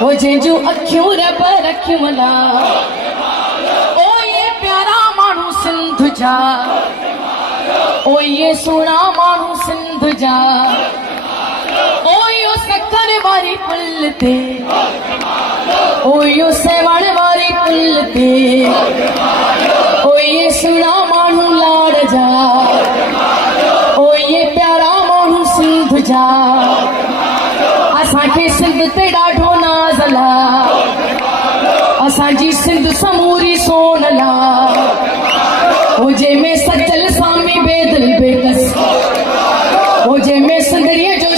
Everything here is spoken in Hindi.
वो जेजू अखियूं रब रखिमला ओ ये प्यारा मानू सिंध जा ओ ये सोना मानू सिंध जा ओ यो सक्कर वारी पुल ते ओ यो सेवण वारी पुल ते ओ ये सोना मानू लाड़ जा ओ ये प्यारा मानू सिंध जा असांखे सिंध ते ॾाढो नाज़ला असांजी सिंध समूरी सोनला हुजे में सजल सामी बेदिल बेकस हुजे में सिंधड़ीअ जो